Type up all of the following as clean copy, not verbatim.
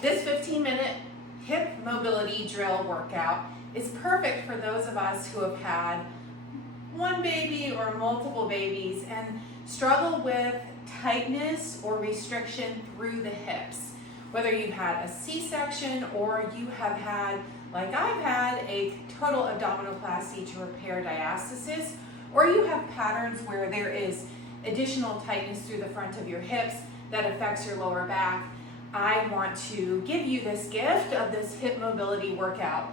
This 15-minute hip mobility drill workout is perfect for those of us who have had one baby or multiple babies and struggle with tightness or restriction through the hips. Whether you've had a C-section or you have had, like I've had, a total abdominoplasty to repair diastasis, or you have patterns where there is additional tightness through the front of your hips that affects your lower back, I want to give you this gift of this hip mobility workout.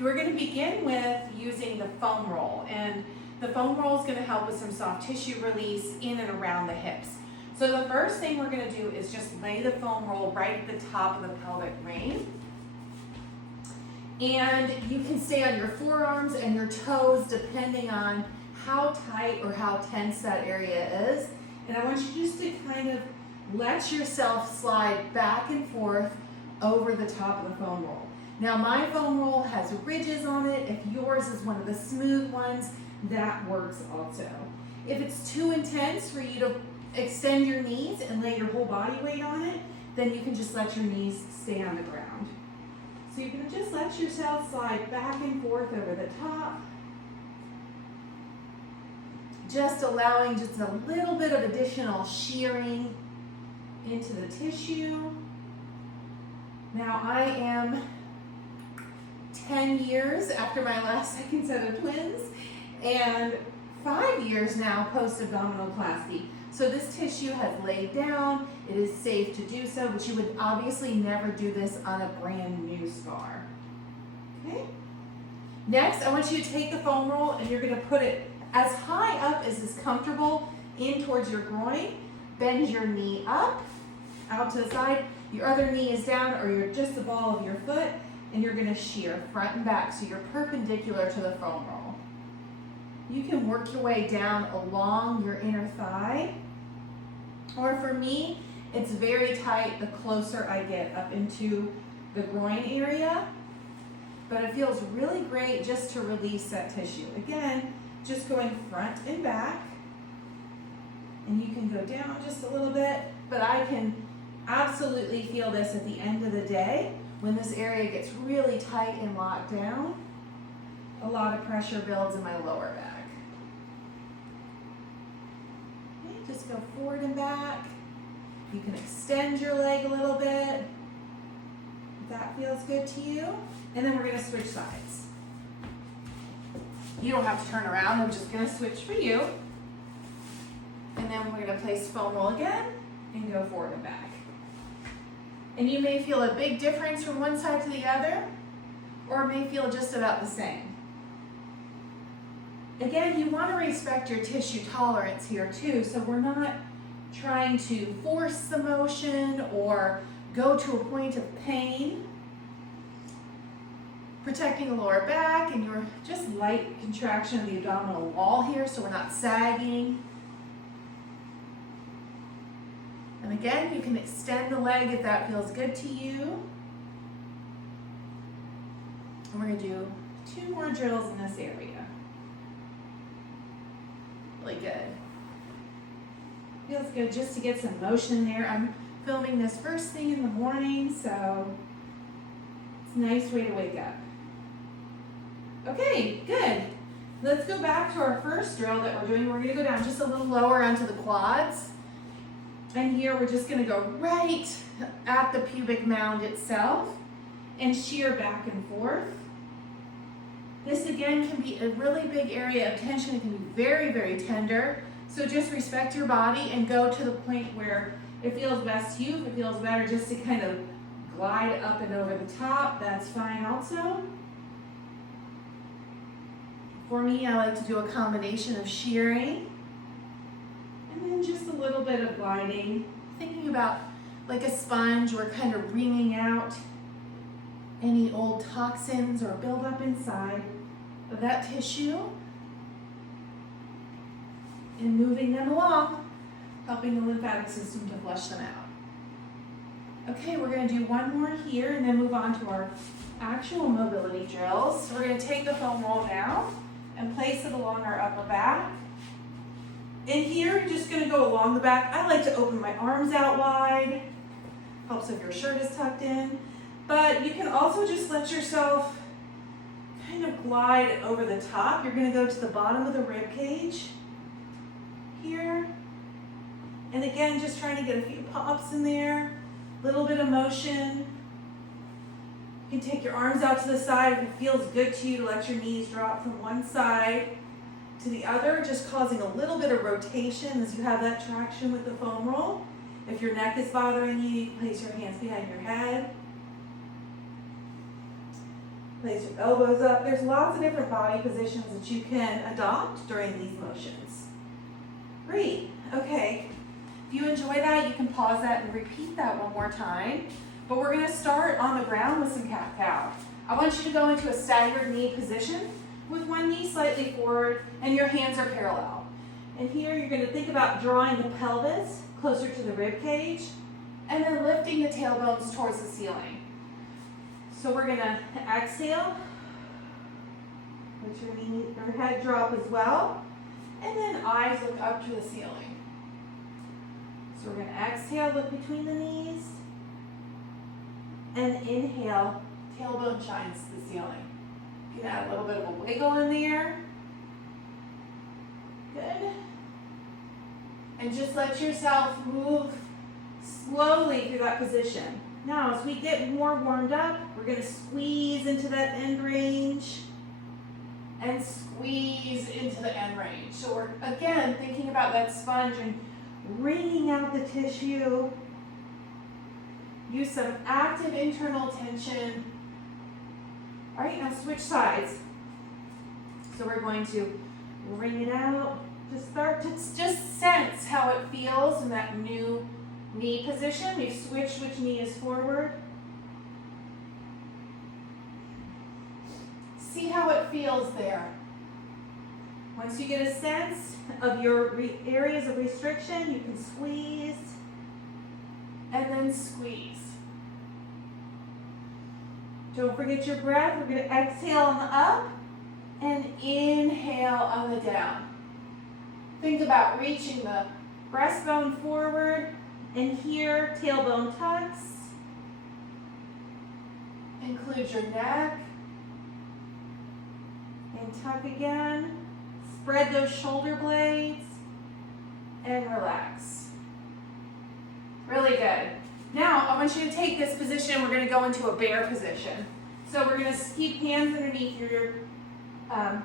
We're going to begin with using the foam roll, and the foam roll is going to help with some soft tissue release in and around the hips. So the first thing we're going to do is just lay the foam roll right at the top of the pelvic ring. And you can stay on your forearms and your toes depending on how tight or how tense that area is. And I want you just to kind of let yourself slide back and forth over the top of the foam roll. Now my foam roll has ridges on it. If yours is one of the smooth ones, that works also. If it's too intense for you to extend your knees and lay your whole body weight on it, then you can just let your knees stay on the ground. So you can just let yourself slide back and forth over the top, just allowing just a little bit of additional shearing into the tissue. Now I am 10 years after my last second set of twins and 5 years now post-abdominoplasty. So this tissue has laid down, it is safe to do so, but you would obviously never do this on a brand new scar. Okay? Next, I want you to take the foam roll and you're gonna put it as high up as is comfortable in towards your groin. Bend your knee up, out to the side. Your other knee is down or you're just the ball of your foot, and you're gonna shear front and back so you're perpendicular to the foam roll. You can work your way down along your inner thigh, or for me, it's very tight the closer I get up into the groin area, but it feels really great just to release that tissue. Again, just going front and back, and you can go down just a little bit, but I can absolutely feel this at the end of the day when this area gets really tight and locked down. A lot of pressure builds in my lower back. Okay, just go forward and back. You can extend your leg a little bit if that feels good to you. And then we're going to switch sides. You don't have to turn around, I'm just going to switch for you. And then we're going to place foam roll again and go forward and back. And you may feel a big difference from one side to the other, or it may feel just about the same. Again, you want to respect your tissue tolerance here too, so we're not trying to force the motion or go to a point of pain. Protecting the lower back and your just light contraction of the abdominal wall here so we're not sagging. And again, you can extend the leg if that feels good to you. And we're going to do 2 more drills in this area. Really good. Feels good just to get some motion there. I'm filming this first thing in the morning, so it's a nice way to wake up. Okay, good. Let's go back to our first drill that we're doing. We're going to go down just a little lower onto the quads. And here we're just going to go right at the pubic mound itself and shear back and forth. This again can be a really big area of tension. It can be very, very tender. So just respect your body and go to the point where it feels best to you. If it feels better just to kind of glide up and over the top, that's fine also. For me, I like to do a combination of shearing and then just a little bit of gliding, thinking about like a sponge. We're kind of wringing out any old toxins or buildup inside of that tissue and moving them along, helping the lymphatic system to flush them out. Okay, we're going to do one more here and then move on to our actual mobility drills. So we're going to take the foam roll down and place it along our upper back. And here, you're just going to go along the back. I like to open my arms out wide. Helps if your shirt is tucked in. But you can also just let yourself kind of glide over the top. You're going to go to the bottom of the rib cage here. And again, just trying to get a few pops in there. A little bit of motion. You can take your arms out to the side if it feels good to you to let your knees drop from one side to the other, just causing a little bit of rotation as you have that traction with the foam roll. If your neck is bothering you, you can place your hands behind your head. Place your elbows up. There's lots of different body positions that you can adopt during these motions. Great. Okay. If you enjoy that, you can pause that and repeat that one more time. But we're going to start on the ground with some cat-cow. I want you to go into a staggered knee position with one knee slightly forward and your hands are parallel. And here you're going to think about drawing the pelvis closer to the rib cage and then lifting the tailbones towards the ceiling. So we're going to exhale, let your head drop as well, and then eyes look up to the ceiling. So we're going to exhale, look between the knees, and inhale, tailbone shines to the ceiling. You can add a little bit of a wiggle in there. Good. And just let yourself move slowly through that position. Now, as we get more warmed up, we're going to squeeze into that end range and squeeze into the end range. So we're, again, thinking about that sponge and wringing out the tissue. Use some active internal tension. All right, now switch sides. So we're going to wring it out. Just start to just sense how it feels in that new knee position. We've switched which knee is forward. See how it feels there. Once you get a sense of your areas of restriction, you can squeeze and then squeeze. Don't forget your breath. We're going to exhale on the up and inhale on the down. Think about reaching the breastbone forward, and here tailbone tucks. Include your neck and tuck again. Spread those shoulder blades and relax. Really good. Now, I want you to take this position. We're going to go into a bear position. So we're going to keep hands underneath your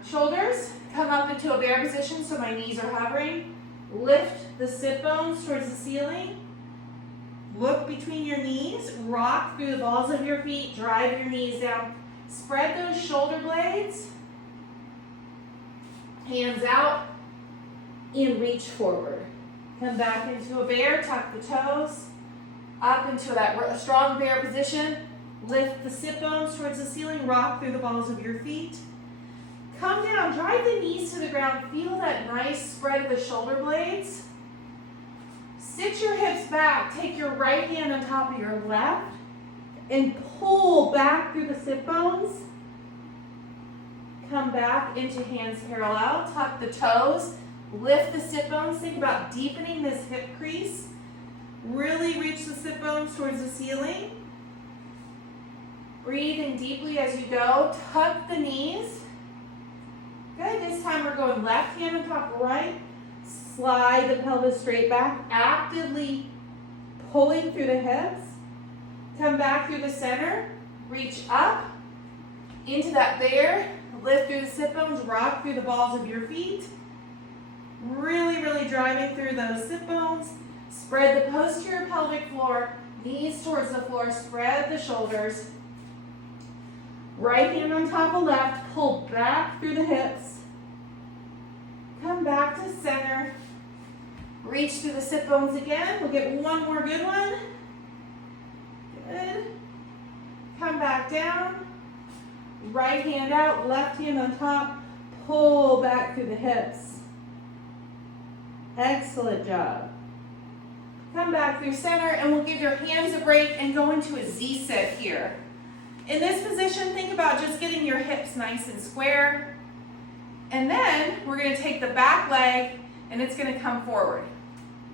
shoulders. Come up into a bear position so my knees are hovering. Lift the sit bones towards the ceiling. Look between your knees. Rock through the balls of your feet. Drive your knees down. Spread those shoulder blades. Hands out and reach forward. Come back into a bear. Tuck the toes. Up into that strong bear position. Lift the sit bones towards the ceiling. Rock through the balls of your feet. Come down. Drive the knees to the ground. Feel that nice spread of the shoulder blades. Sit your hips back. Take your right hand on top of your left and pull back through the sit bones. Come back into hands parallel. Tuck the toes. Lift the sit bones. Think about deepening this hip crease. Really reach the sit bones towards the ceiling. Breathe in deeply as you go. Tuck the knees. Good. This time we're going left hand on top of right. Slide the pelvis straight back. Actively pulling through the hips. Come back through the center. Reach up into that bear. Lift through the sit bones. Rock through the balls of your feet. Really, really driving through those sit bones. Spread the posterior pelvic floor. Knees towards the floor. Spread the shoulders. Right hand on top of left. Pull back through the hips. Come back to center. Reach through the sit bones again. We'll get one more good one. Good. Come back down. Right hand out, left hand on top. Pull back through the hips. Excellent job. Come back through center, and we'll give your hands a break and go into a Z-sit here. In this position, think about just getting your hips nice and square. And then we're going to take the back leg and it's going to come forward.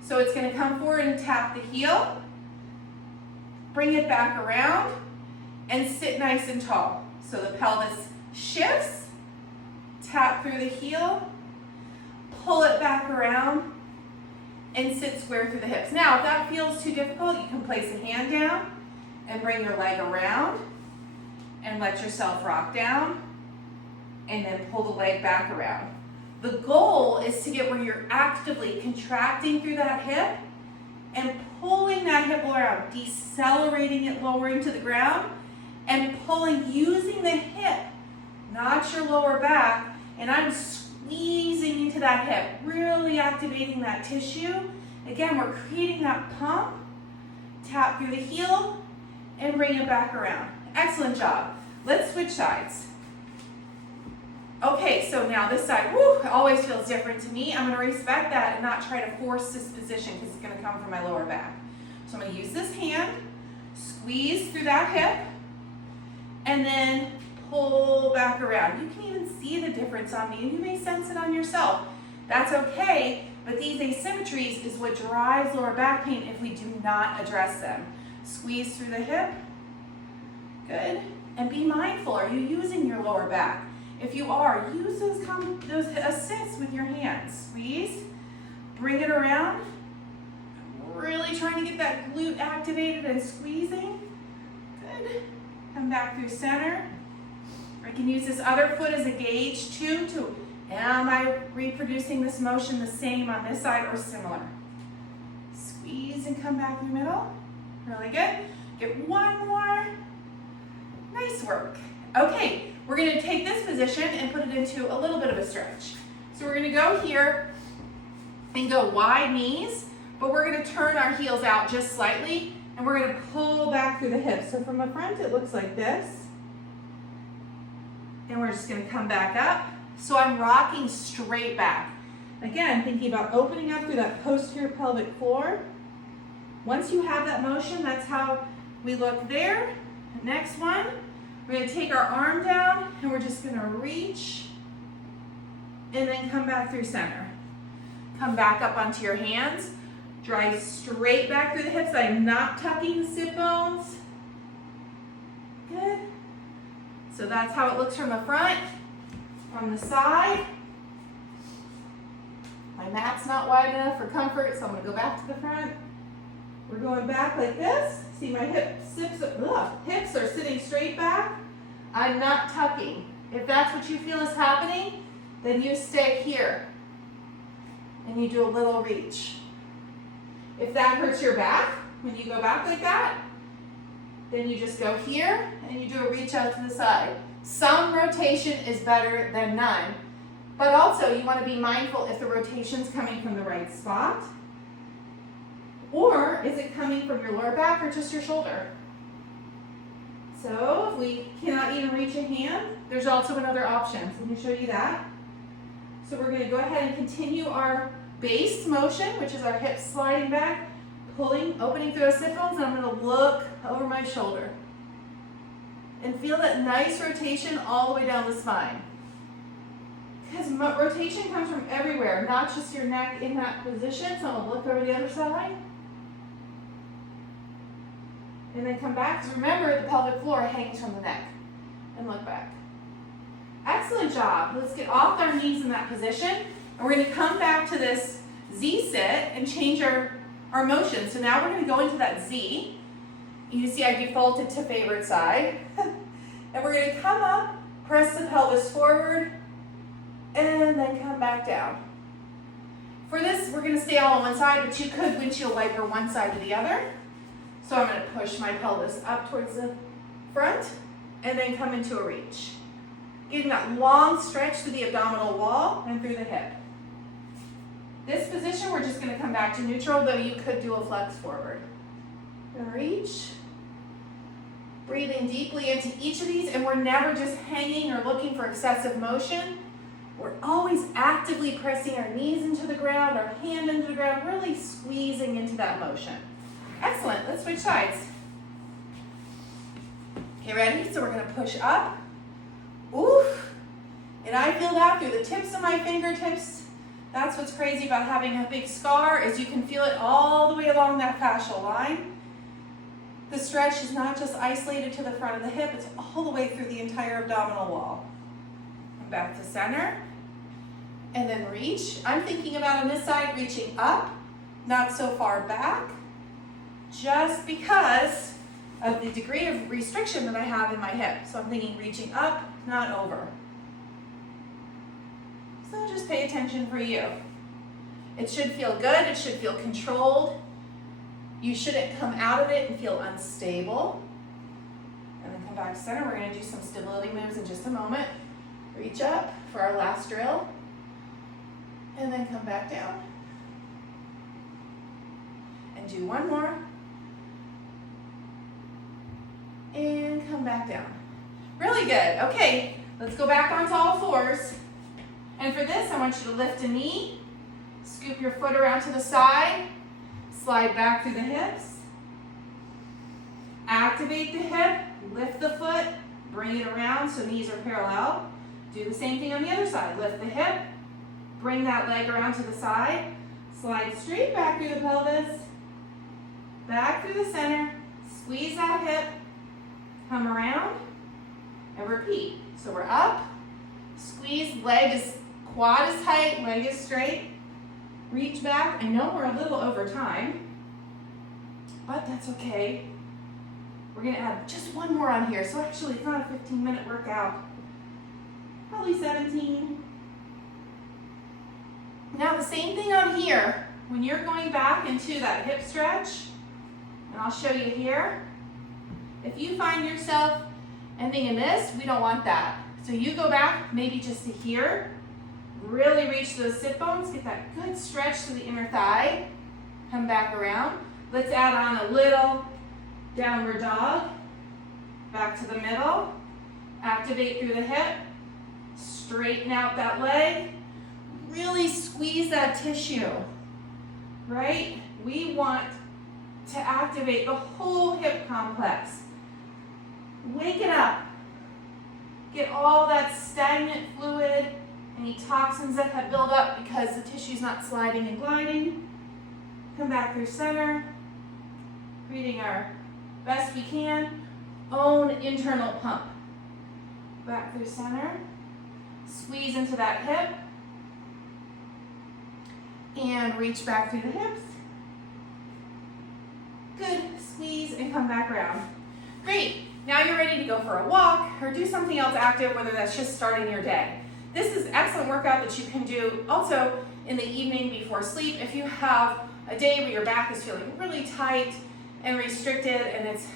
So it's going to come forward and tap the heel. bring it back around, and sit nice and tall. So the pelvis shifts, tap through the heel, pull it back around, and sit square through the hips. Now, if that feels too difficult, you can place a hand down and bring your leg around and let yourself rock down, and then pull the leg back around. The goal is to get where you're actively contracting through that hip and pulling that hip around, decelerating it, lowering to the ground, and pulling, using the hip, not your lower back, and I'm squeezing into that hip, really activating that tissue. Again, we're creating that pump. Tap through the heel and bring it back around. Excellent job. Let's switch sides. Okay, so now this side, always feels different to me. I'm gonna respect that and not try to force this position because it's gonna come from my lower back. So I'm gonna use this hand, squeeze through that hip, and then pull back around. You can even see the difference on me, and you may sense it on yourself. That's okay, but these asymmetries is what drives lower back pain if we do not address them. Squeeze through the hip, good, and be mindful, are you using your lower back? If you are, use those assists with your hands. Squeeze, bring it around, really trying to get that glute activated and squeezing, good. Come back through center. I can use this other foot as a gauge too, am I reproducing this motion the same on this side or similar? Squeeze and come back through middle, really good. Get one more, nice work. Okay, we're gonna take this position and put it into a little bit of a stretch. So we're gonna go here and go wide knees, but we're gonna turn our heels out just slightly, and we're gonna pull back through the hips. So from the front, it looks like this. And we're just gonna come back up. So I'm rocking straight back. Again, thinking about opening up through that posterior pelvic floor. Once you have that motion, that's how we look there. Next one, we're gonna take our arm down and we're just gonna reach and then come back through center. Come back up onto your hands. Drive straight back through the hips. I'm not tucking the sit bones. Good. So that's how it looks from the front. From the side, my mat's not wide enough for comfort, so I'm gonna go back to the front. We're going back like this. See my hips are sitting straight back. I'm not tucking. If that's what you feel is happening, then you stay here and you do a little reach. If that hurts your back, when you go back like that, then you just go here and you do a reach out to the side. Some rotation is better than none, but also you want to be mindful if the rotation's coming from the right spot, or is it coming from your lower back or just your shoulder? So if we cannot even reach a hand, there's also another option. So let me show you that. So we're going to go ahead and continue our base motion, which is our hips sliding back, pulling, opening through those sit bones, and I'm going to look over my shoulder. And feel that nice rotation all the way down the spine. Because rotation comes from everywhere, not just your neck in that position. So I'm going to look over the other side. And then come back, because remember the pelvic floor hangs from the neck. And look back. Excellent job. Let's get off our knees in that position. And we're going to come back to this Z sit and change our motion. So now we're going to go into that Z. You see I defaulted to favorite side. And we're going to come up, press the pelvis forward, and then come back down. For this, we're going to stay all on one side, but you could windshield wiper one side to the other. So I'm going to push my pelvis up towards the front, and then come into a reach. Getting that long stretch through the abdominal wall and through the hip. This position, we're just going to come back to neutral, though you could do a flex forward. And reach. Breathing deeply into each of these, and we're never just hanging or looking for excessive motion. We're always actively pressing our knees into the ground, our hand into the ground, really squeezing into that motion. Excellent, let's switch sides. Okay, ready? So we're gonna push up. Oof, and I feel that through the tips of my fingertips. That's what's crazy about having a big scar, is you can feel it all the way along that fascial line. The stretch is not just isolated to the front of the hip, it's all the way through the entire abdominal wall. And back to center, and then reach. I'm thinking about on this side, reaching up, not so far back, just because of the degree of restriction that I have in my hip. So I'm thinking reaching up, not over. So just pay attention for you. It should feel good, it should feel controlled. You shouldn't come out of it and feel unstable. And then come back to center. We're going to do some stability moves in just a moment. Reach up for our last drill. And then come back down. And do one more. And come back down. Really good. Okay, let's go back onto all fours. And for this, I want you to lift a knee, scoop your foot around to the side, slide back through the hips, activate the hip, lift the foot, bring it around so knees are parallel. Do the same thing on the other side. Lift the hip, bring that leg around to the side, slide straight back through the pelvis, back through the center, squeeze that hip, come around, and repeat. So we're up, squeeze, quad is tight, leg is straight, reach back. I know we're a little over time, but that's okay. We're gonna add just one more on here. So actually it's not a 15-minute workout, probably 17. Now the same thing on here. When you're going back into that hip stretch, and I'll show you here, if you find yourself ending in this, we don't want that. So you go back maybe just to here, really reach those sit bones, get that good stretch to the inner thigh, come back around. Let's add on a little downward dog, back to the middle, activate through the hip, straighten out that leg, really squeeze that tissue, right? We want to activate the whole hip complex. Wake it up. Get all that stagnant fluid, any toxins that have built up because the tissue's not sliding and gliding. Come back through center, breathing our best we can. Own internal pump. Back through center, squeeze into that hip, and reach back through the hips. Good, squeeze and come back around. Great, now you're ready to go for a walk or do something else active, whether that's just starting your day. This is an excellent workout that you can do also in the evening before sleep if you have a day where your back is feeling really tight and restricted and it's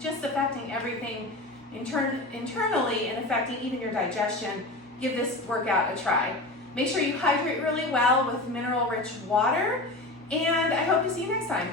just affecting everything internally and affecting even your digestion. Give this workout a try. Make sure you hydrate really well with mineral-rich water, and I hope to see you next time.